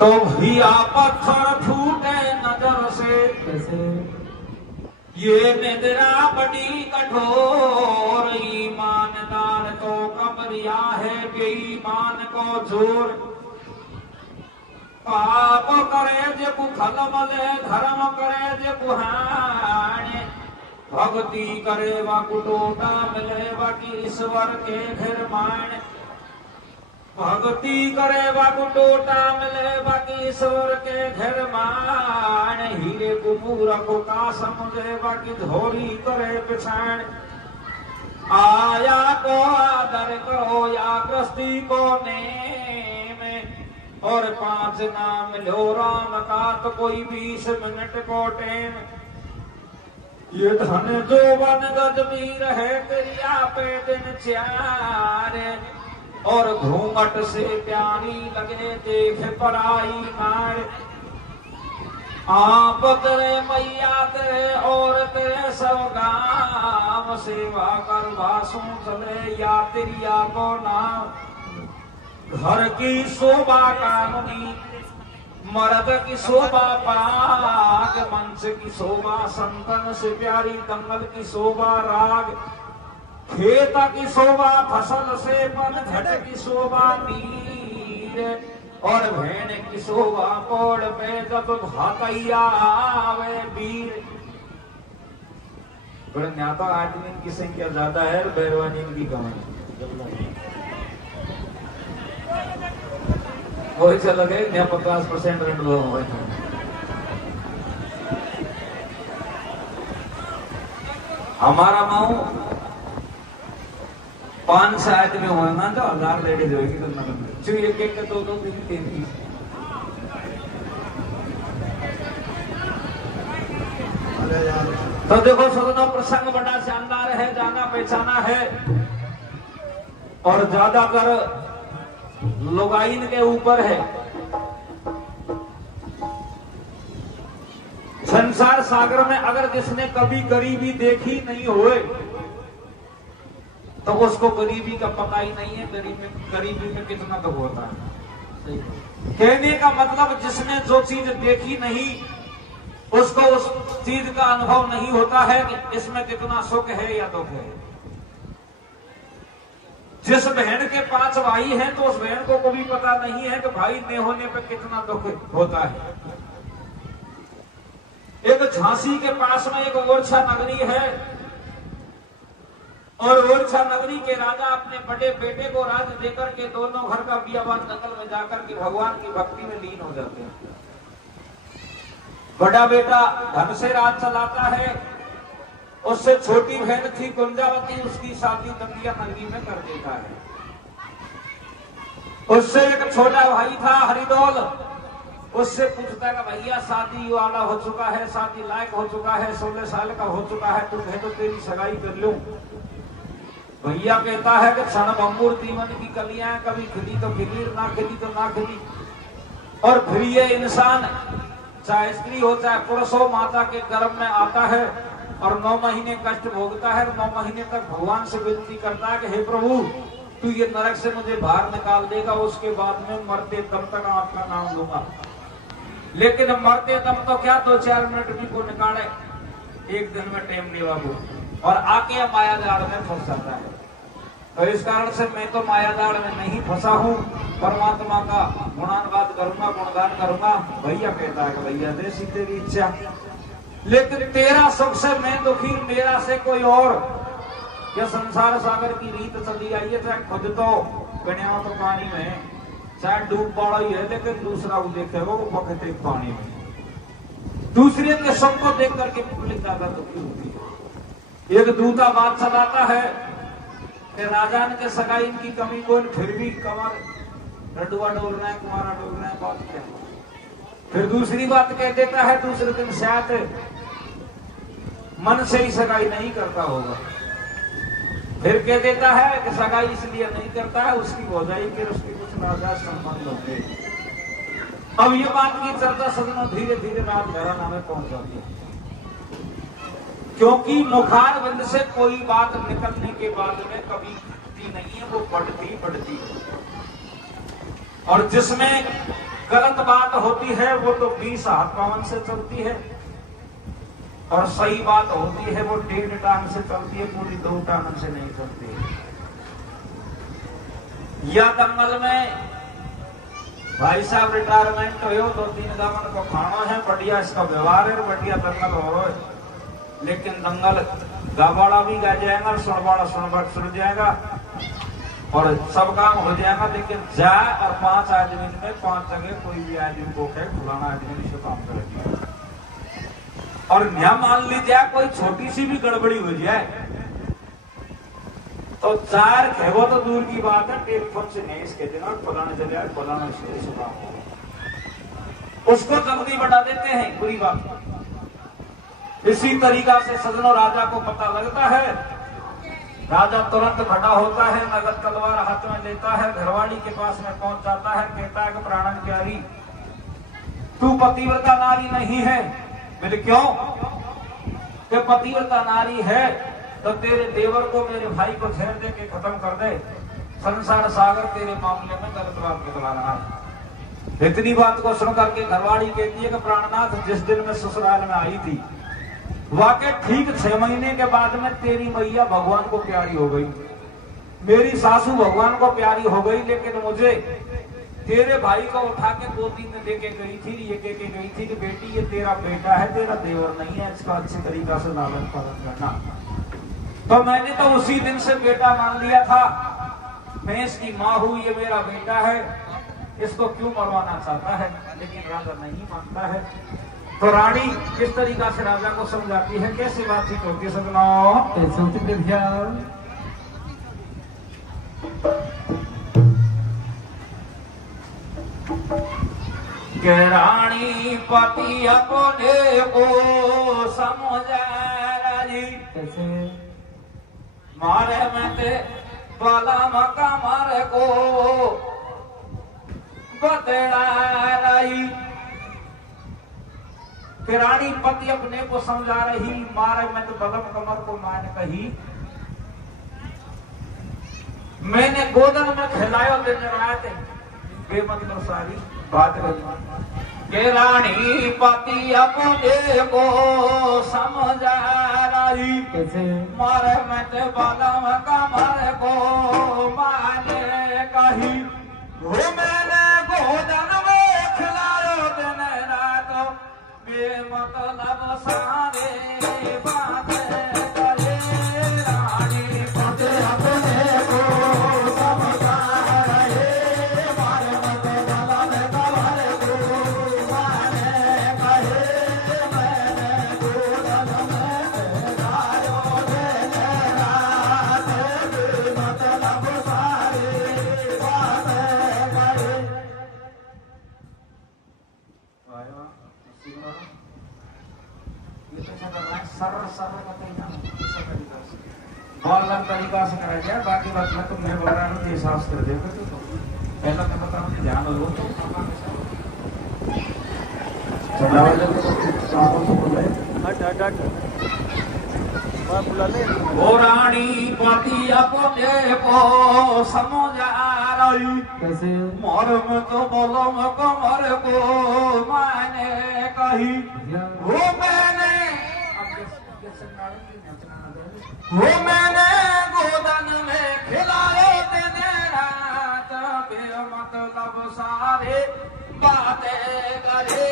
तो भी आप पत्थर फूटे नजर से। कैसे? ये निद्रा बड़ी कठोर, ईमानदार तो कमरिया है बेईमान को जोर। पाप करे जे कुखल मले, धर्म करे जे कुहाने, भक्ति करे वा कुटोटा मिले बाकी ईश्वर के घर मान। भक्ति करे वा कुटोटा मिले बाकी ईश्वर के घर मान। हीरे कुमूर को का समझे बाकी धोरी करे पिछाण। आया को आदर करो या गृहस्थी को नेम, और 5 नाम लो राम का तो कोई 20 मिनट को टेम। ये धन जो वन गज भी रहे क्रिया पे दिन 4, और घूंघट से प्यारी लगे देख पराई मार। आप तेरे मैया तेरे और तेरे सब गांव, सेवा कर वासों चले या तिरिया को नाम। घर की शोभा कामनी, मर्द की शोभा पाग, मंच की शोभा संतन से प्यारी, दंगल की शोभा राग। खेत की शोभा फसल से पन, घट की शोभा मीर, और भेड़ की शोभा कोड़ पे जब भातैया आवे वीर। न्याता आदमी की संख्या ज्यादा है, बैरवानी की कम है। वही चल गए 50% रेट लोग हुए। हमारा माऊ 500 आदमी होगा तो 1000 लेडीज होगी। तो एक एक तो 2 3 3। तो देखो सदनों प्रसंग बड़ा शानदार है, जाना पहचाना है, और ज्यादातर लोगाइन के ऊपर है। संसार सागर में अगर जिसने कभी गरीबी देखी नहीं होए तो उसको गरीबी का पता ही नहीं है, गरीबी में कितना दुख होता है। कहने का मतलब जिसने जो चीज देखी नहीं उसको उस चीज का अनुभव नहीं होता है कि इसमें कितना सुख है या दुख है। जिस बहन के 5 भाई हैं तो उस बहन को कभी पता नहीं है कि भाई न होने पर कितना दुख होता है। एक झांसी के पास में एक ओरछा नगरी है, और ओरछा नगरी के राजा अपने बड़े बेटे को राज देकर के दोनों घर का बियाबान जंगल में जाकर के भगवान की भक्ति में लीन हो जाते हैं। बड़ा बेटा धन से राज चलाता है, उससे छोटी बहन थी कुंजावती, उसकी शादी दंगिया नगरी में कर देता है। उससे एक छोटा भाई था हरिदौल, उससे पूछता है कि भैया शादी वाला हो चुका है, शादी लायक हो चुका है, 16 साल का हो चुका है, तू कहे तो तेरी सगाई कर लूं। भैया कहता है कि क्षण भंगुर जीवन की कलियां, कभी खिली तो खिली, ना खिली तो ना खिली। और फिर ये इंसान चाहे स्त्री हो चाहे पुरुष हो, माता के गर्भ में आता है और 9 महीने कष्ट भोगता है। 9 महीने तक भगवान से विनती करता है कि हे प्रभु तू ये नरक से मुझे बाहर निकाल देगा, उसके बाद में मरते दम तक आपका नाम लूंगा। लेकिन मरते दम तो क्या 2-4 मिनट भी को निकाले, एक दिन में टाइम नहीं बाबू, और आके माया जाल में फंस जाता है। तो इस कारण से मैं तो माया जाल में नहीं फंसा हूँ, परमात्मा का गुणानुवाद करूंगा, गुणगान करूंगा। भैया कहता है कि भैया जैसी तेरी इच्छा, लेकिन तेरा सुख से मैं दुखी, मेरा से कोई और। क्या संसार सागर की रीत चली आई है, चाहे खुद तो गणिया तो पानी में, चाहे डूब पड़ा ही है, लेकिन दूसरा वो देखेगा वो बखते पानी में। दूसरे के सुख को देख करके पुलिस ज्यादा दुखी होती है। एक दूता बात चलाता है कि राजान के सगाई की कमी कोई, फिर भी कमर रडुआ डोल रहे हैं, कुमारा डोल रहे हैं, बात क्या है। फिर दूसरी बात कह देता है दूसरे दिन शायद मन से ही सगाई नहीं करता होगा। फिर कह देता है कि सगाई इसलिए नहीं करता है, उसकी भौजाई के उसके कुछ नाजायज संबंध होते। अब ये बात की चर्चा सदनों धीरे धीरे रात घराना में पहुंच जाती है, क्योंकि मुखार बिंद से कोई बात निकलने के बाद में कभी नहीं है, वो बढ़ती बढ़ती। और जिसमें गलत बात होती है वो तो 20 हाथ पावन से चलती है, और सही बात होती है वो 1.5 टांग से चलती है, पूरी 2 टांग से नहीं चलती। या दंगल में भाई साहब रिटायरमेंट हो, 2-3 दामन को खाना है, बढ़िया इसका व्यवहार है, बढ़िया दंगल हो रहा है, लेकिन दंगल गावाड़ा भी गा जाएगा, सुनवाड़ा सुन जाएगा और सब काम हो जाएगा, लेकिन जाए और 5 आदमी में 5 जगह कोई भी आदमी को कहे फलाना आदमी से काम करेगी, और यहाँ मान लीजिए कोई छोटी सी भी गड़बड़ी हो जाए तो 4 कहो तो दूर की बात है, टेलीफोन से नहीं इसके दिन फलाना चले आए, फलाना से काम हो, उसको जल्दी बढ़ा देते हैं, बुरी बात। इसी तरीका से सजनों राजा को पता लगता है, राजा तुरंत खड़ा होता है, नगद तलवार हाथ में लेता है, घरवाली के पास में पहुंच जाता है, कहता है कि प्राणन प्यारी तू पतिव्रता नारी नहीं है। बोले क्यों? कि पतिव्रता नारी है तो तेरे देवर को मेरे भाई को झेल दे के खत्म कर दे, संसार सागर तेरे मामले में गलत बात निकला रहा है। इतनी बात को सुन करके घरवाली कहती है कि प्राणनाथ जिस दिन में ससुराल में आई थी, वाकई ठीक 6 महीने के बाद में तेरी मैया भगवान को प्यारी हो गई, मेरी सासू भगवान को प्यारी हो गई, लेकिन मुझे तेरे भाई को उठा के गोदी में लेके गई थी, ये कह के गई थी कि बेटी ये तेरा बेटा है, तेरा देवर नहीं है, इसका अच्छी तरीका से लालन पालन करना। तो मैंने तो उसी दिन से बेटा मान लिया था, मैं इसकी माँ हूं, ये मेरा बेटा है, इसको क्यों मरवाना चाहता है, लेकिन राजा नहीं मानता है। तो रानी किस तरीका से राजा को समझाती है, कैसी बातचीत होती है सजना। के रानी पति अपने को समझा रही, मारे में ते बाला मका मारे को बतला रही। कि रानी पति अपने को समझा रही, मारे में तो बलम कमर को मान कही, मैंने गोदन में खिलायो दिन रात बेमतलब सारी बात रही। के रानी पति अपने को समझा रही, मारे में ते बलम कमर को माने कही, वो मैंने गोदन में खिलायो दिन रात बेमतलब सारे बातें करे। रानी पति अपने को समझा रही, मारे में ते बलम कमर को माने कही, मैंने गोदन में खिलायो दिन रात बेमतलब सारे बातें करे। बहुत तरीका से करा जाए, बाकी बात मैं तुम्हें बोल रहा हूँ शास्त्र देखो, तो पहला मैं बता रहा हूँ ध्यान लो तो वो रानी पति अपने को समझा रही, मोर में तो बलम कमर को माने कही, वो मैंने गोदन में खिलाए दिन रात बेमतलब सारे बातें करे।